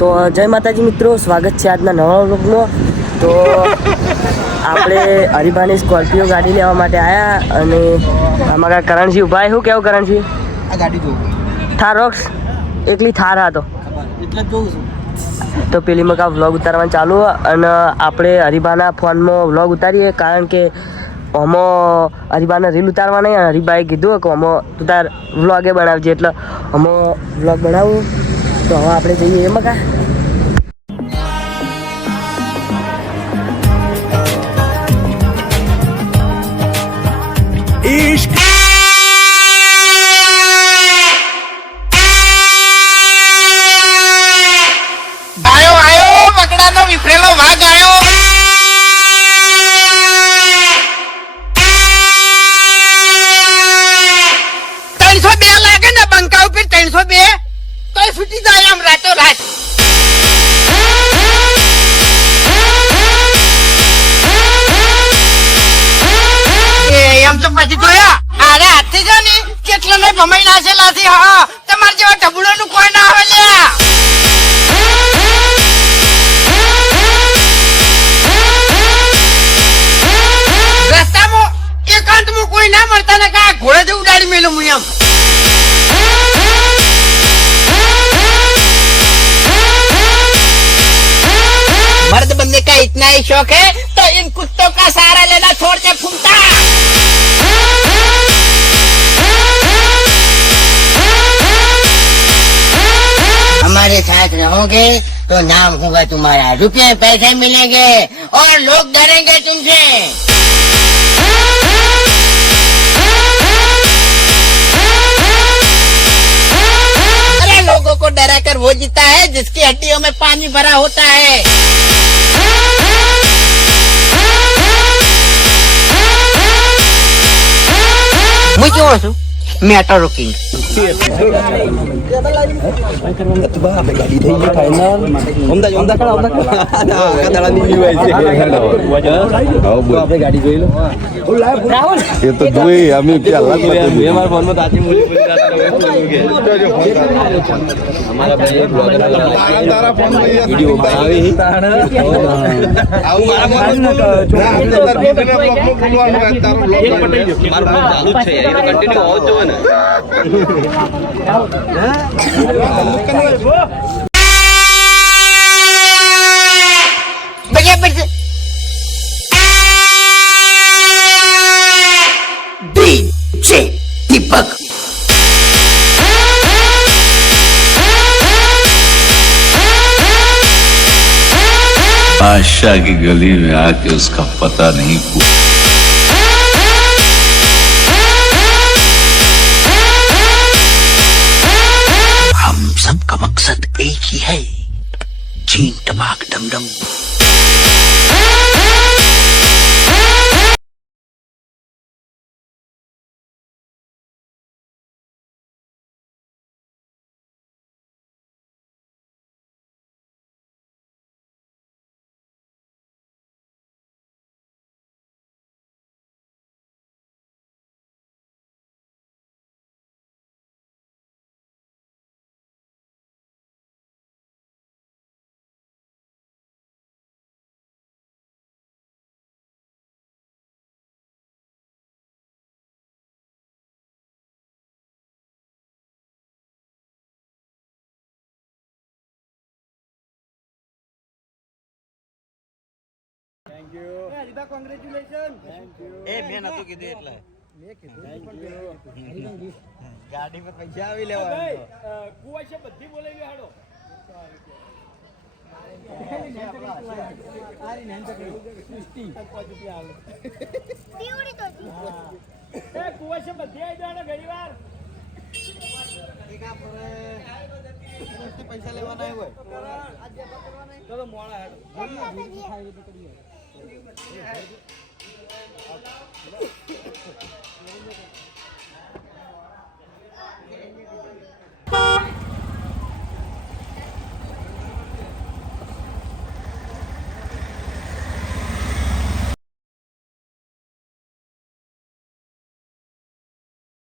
તો જય માતાજી મિત્રો, સ્વાગત છે આજના નવા વ્લોગમાં. તો આપણે હરિભાની સ્કોર્પિયો ગાડી લેવા માટે આવ્યા અને અમારા કરણસિંહ ભાઈ, શું કેવું કરણસિંહ? આ ગાડી જો થાર રોક્સ એકલી થાર હતો એટલે જ જોઉં છું. તો પેલી મકા વ્લોગ ઉતારવાનું ચાલુ અને આપણે હરિભાના ફોનમાં વ્લોગ ઉતારીએ, કારણ કે આમાં હરિભાને રીલ ઉતારવા નહીં. હરિભાઈ કીધું કે આમાં તું તાર વ્લોગે બનાવજે, એટલે આમાં વ્લોગ બનાવું. તો હવે આપણે જઈએ એ મકા. વિફરેલો વાઘ આવ્યો. 302 લાગે ને બંકા ઉપર, 302 તો છૂટી જાય આમ રાતો રાત. એમ તો પછી જોયા અરે હાથથી જો ને કેટલા ને ભમાઈ નાખેલા છે. હા, તમારે જેવા ઢબુડો નું કોઈ ના આવે લ્યા. કોઈ ના મળતા ને કા ઘોડે જ ઉડાડી મેલું હું એમ. मर्द बनने का इतना ही शौक है तो इन कुत्तों का सहारा लेना छोड़ के फूंकता. हमारे साथ रहोगे तो नाम होगा तुम्हारा, रुपये पैसे मिलेंगे और लोग डरेंगे तुमसे. लोगों को डरा कर वो जीता है जिसकी हड्डियों में पानी भरा होता है. मैं क्यों हूँ मेट्रो किंग. ગાડી થઈ ગઈ ફાઇનલ. આપણે ગાડી જોઈ લો. એ તો જોઈ અમે પહેલા અમારા ફોનમાં તાજી મૂવી વિડીયો બનાવી दीपक. बादशाह की गली में आके उसका पता नहीं पूछा. हम सबका मकसद एक ही है, चीन टमाक डमडम. Thank you. એ હરિભા કોંગ્રેચ્યુલેશન. Thank you. એ મેં નતું કીધું એટલે મેં કીધું પણ ગાડી પર પૈસા આવી લેવા. કુવા છે બધી બોલાવી હાડો. કુવા છે બધી આવી જાય ઘણી વાર પૈસા લેવાના હોય ચલો મોડા હેડો.